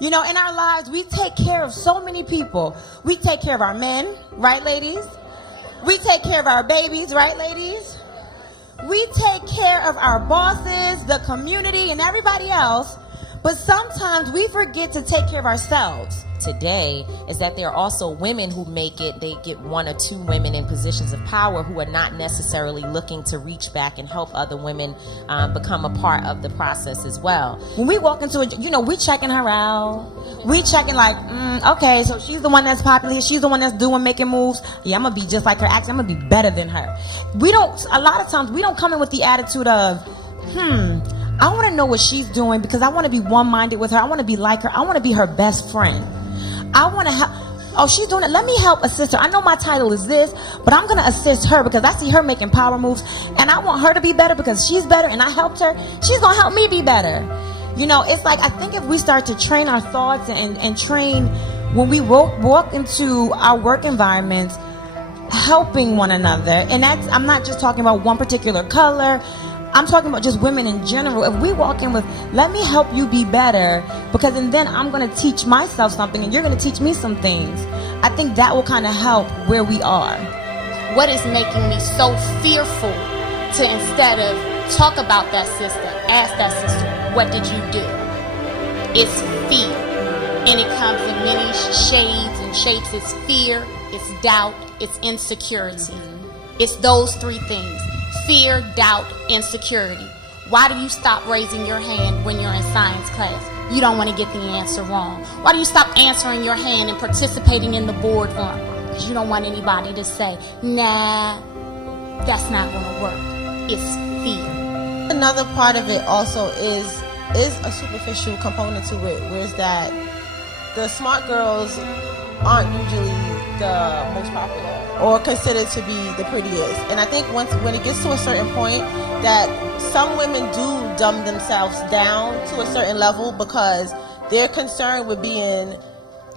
You know, in our lives, we take care of so many people. We take care of our men, right, ladies? We take care of our babies, right, ladies? We take care of our bosses, the community, and everybody else. But sometimes we forget to take care of ourselves. Today is that there are also women who make it. They get one or two women in positions of power who are not necessarily looking to reach back and help other women become a part of the process as well. When we walk into it, you know, we checking her out. We checking like, okay, so she's the one that's popular. She's the one that's making moves. Yeah, I'm going to be just like her. Actually, I'm going to be better than her. A lot of times we don't come in with the attitude of, I want to know what she's doing because I want to be one-minded with her. I want to be like her. I want to be her best friend. I want to help. Oh, she's doing it. Let me help assist her. I know my title is this, but I'm going to assist her because I see her making power moves, and I want her to be better because she's better, and I helped her. She's going to help me be better. You know, it's like I think if we start to train our thoughts and train when we walk into our work environments, helping one another, and that's, I'm not just talking about one particular color. I'm talking about just women in general. If we walk in with, let me help you be better, because and then I'm going to teach myself something and you're going to teach me some things, I think that will kind of help where we are. What is making me so fearful to, instead of talk about that sister, ask that sister, what did you do? It's fear. And it comes in many shades and shapes. It's fear, it's doubt, it's insecurity. It's those three things. Fear, doubt, insecurity. Why do you stop raising your hand when you're in science class? You don't want to get the answer wrong. Why do you stop answering your hand and participating in the boardroom? Because you don't want anybody to say, nah, that's not going to work. It's fear. Another part of it also is a superficial component to it, whereas that the smart girls aren't usually the most popular or considered to be the prettiest. And I think when it gets to a certain point that some women do dumb themselves down to a certain level because they're concerned with being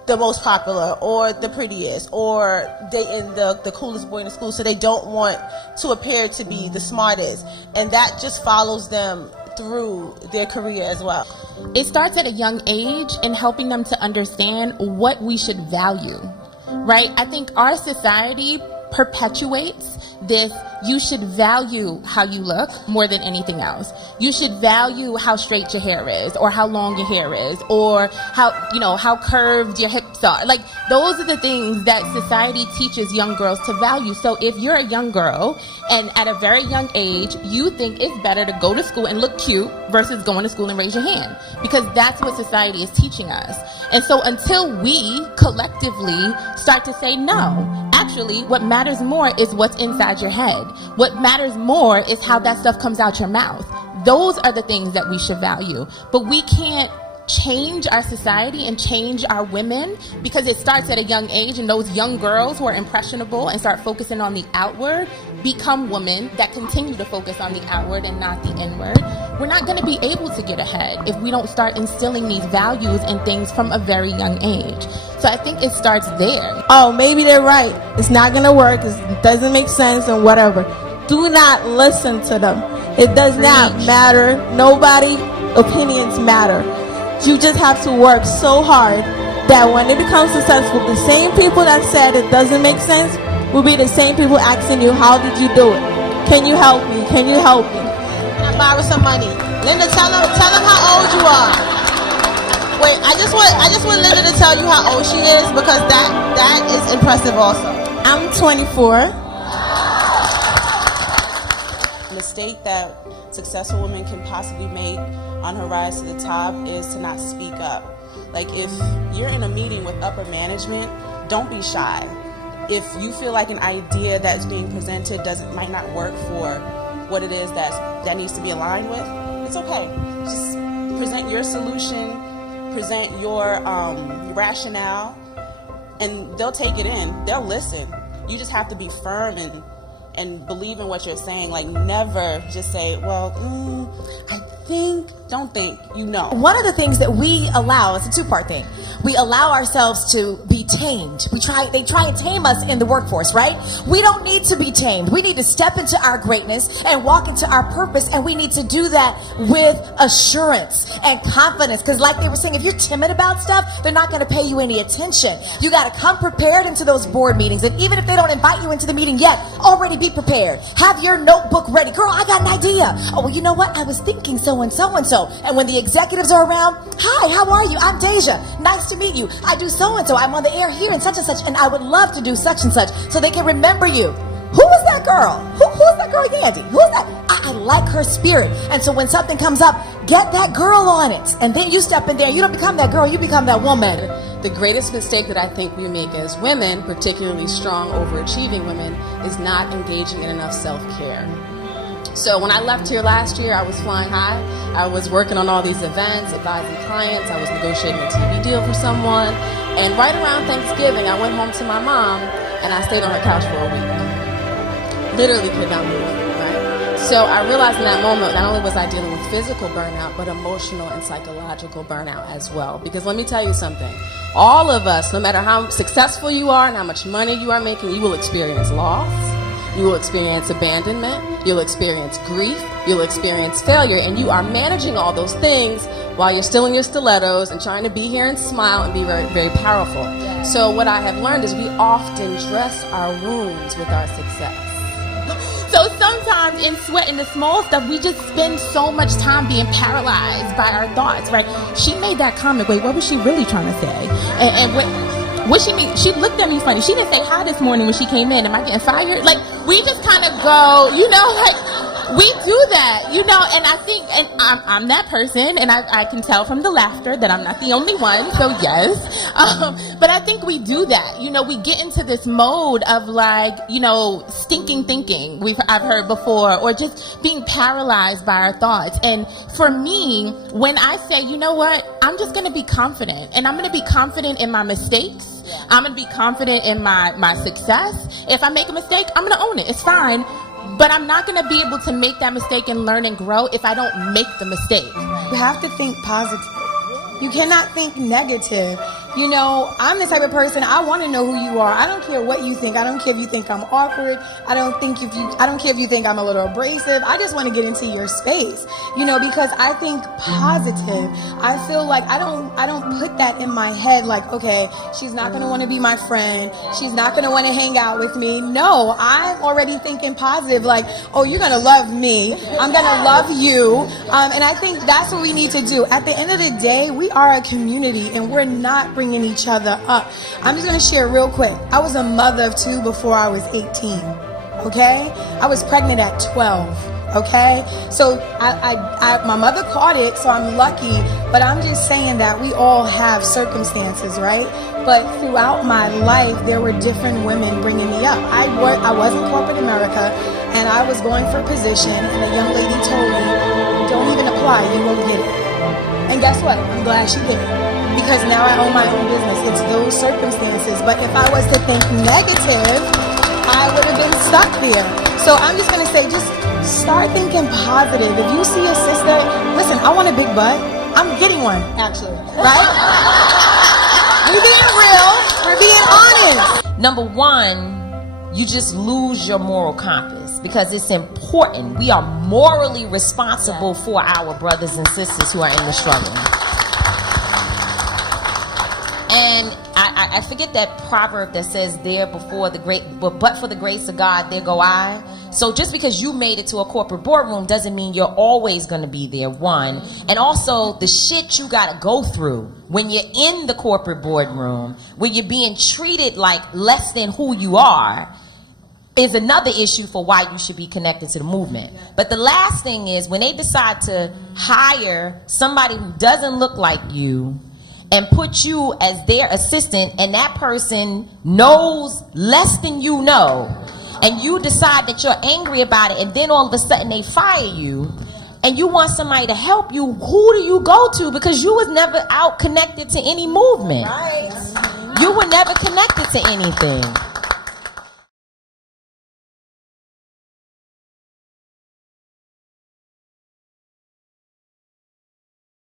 the most popular or the prettiest or dating the coolest boy in the school, so they don't want to appear to be the smartest, and that just follows them through their career as well. It starts at a young age in helping them to understand what we should value, right? I think our society perpetuates this, you should value how you look more than anything else. You should value how straight your hair is, or how long your hair is, or how curved your hips are. Like, those are the things that society teaches young girls to value. So if you're a young girl and at a very young age, you think it's better to go to school and look cute versus going to school and raise your hand, because that's what society is teaching us. And so until we collectively start to say, no, actually what matters more is what's inside your head. What matters more is how that stuff comes out your mouth. Those are the things that we should value. But we can't change our society and change our women because it starts at a young age, and those young girls who are impressionable and start focusing on the outward become women that continue to focus on the outward and not the inward. We're not going to be able to get ahead if we don't start instilling these values and things from a very young age. So I think it starts there. Oh, maybe they're right. It's not going to work. It doesn't make sense and whatever. Do not listen to them. It does not matter. Nobody opinions matter. You just have to work so hard that when it becomes successful, the same people that said it doesn't make sense will be the same people asking you, how did you do it? Can you help me? Can you help me? Can I borrow some money? Linda, tell them how old you are. Wait, I just want Linda to tell you how old she is, because that is impressive also. I'm 24. The mistake that successful women can possibly make on her rise to the top is to not speak up. Like, if you're in a meeting with upper management, don't be shy. If you feel like an idea that's being presented might not work for what it is that needs to be aligned with, it's okay. Just present your solution, present your rationale, and they'll take it in. They'll listen. You just have to be firm and believe in what you're saying. Like, never just say, well, don't think, you know. One of the things that we allow, it's a two-part thing. we allow ourselves to be tamed. They try and tame us in the workforce, right? We don't need to be tamed. We need to step into our greatness and walk into our purpose, and we need to do that with assurance and confidence. Because like they were saying, if you're timid about stuff, they're not going to pay you any attention. You got to come prepared into those board meetings, and even if they don't invite you into the meeting yet, already be prepared. Have your notebook ready. Girl, I got an idea. Oh, well, you know what? I was thinking so and so and so. And when the executives are around, hi, how are you? I'm Deja. Nice to meet you. I do so and so. I'm on the air here and such, and I would love to do such and such, so they can remember you. Who was that girl? Who's that girl, Yandy? Who's that? I like her spirit. And so when something comes up, get that girl on it. And then you step in there. You don't become that girl. You become that woman. The greatest mistake that I think we make as women, particularly strong, overachieving women, is not engaging in enough self-care. So when I left here last year, I was flying high. I was working on all these events, advising clients. I was negotiating a TV deal for someone. And right around Thanksgiving, I went home to my mom, and I stayed on her couch for a week. Literally could not move, right? So I realized in that moment, not only was I dealing with physical burnout, but emotional and psychological burnout as well. Because let me tell you something. All of us, no matter how successful you are and how much money you are making, you will experience loss. You will experience abandonment, you'll experience grief, you'll experience failure, and you are managing all those things while you're still in your stilettos and trying to be here and smile and be very, very powerful. So what I have learned is we often dress our wounds with our success. So sometimes in sweating the small stuff, we just spend so much time being paralyzed by our thoughts, right? She made that comment, wait, what was she really trying to say? And what she mean? She looked at me funny. She didn't say hi this morning when she came in. Am I getting fired? Like, we just kind of go, like, we do that, and I think, and I'm that person, and I can tell from the laughter that I'm not the only one, so yes. But I think we do that, we get into this mode of like, stinking thinking, I've heard before, or just being paralyzed by our thoughts. And for me, when I say, you know what, I'm just going to be confident, and I'm going to be confident in my mistakes. I'm going to be confident in my success. If I make a mistake, I'm going to own it. It's fine. But I'm not going to be able to make that mistake and learn and grow if I don't make the mistake. You have to think positive. You cannot think negative. I'm the type of person, I want to know who you are. I don't care what you think. I don't care if you think I'm awkward. I don't care if you think I'm a little abrasive. I just want to get into your space, because I think positive. I feel like I don't put that in my head like, okay, she's not going to want to be my friend. She's not going to want to hang out with me. No, I'm already thinking positive, like, oh, you're going to love me. I'm going to love you. And I think that's what we need to do. At the end of the day, we are a community, and we're not bringing each other up. I'm just going to share real quick. I was a mother of 2 before I was 18. Okay? I was pregnant at 12. Okay? So my mother caught it, so I'm lucky, but I'm just saying that we all have circumstances, right? But throughout my life, there were different women bringing me up. I was in corporate America, and I was going for a position, and a young lady told me, don't even apply, you won't get it. And guess what? I'm glad she did. Because now I own my own business. It's those circumstances. But if I was to think negative, I would have been stuck there. So I'm just going to say, just start thinking positive. If you see a sister, listen, I want a big butt. I'm getting one, actually. Right? We're being real. We're being honest. Number one, you just lose your moral compass, because it's important. We are morally responsible for our brothers and sisters who are in the struggle. And I forget that proverb that says, but for the grace of God, there go I. So just because you made it to a corporate boardroom doesn't mean you're always going to be there, one. And also the shit you got to go through when you're in the corporate boardroom, when you're being treated like less than who you are, is another issue for why you should be connected to the movement. But the last thing is, when they decide to hire somebody who doesn't look like you and put you as their assistant, and that person knows less than you know, and you decide that you're angry about it, and then all of a sudden they fire you, and you want somebody to help you, who do you go to? Because you was never out connected to any movement. Right. You were never connected to anything.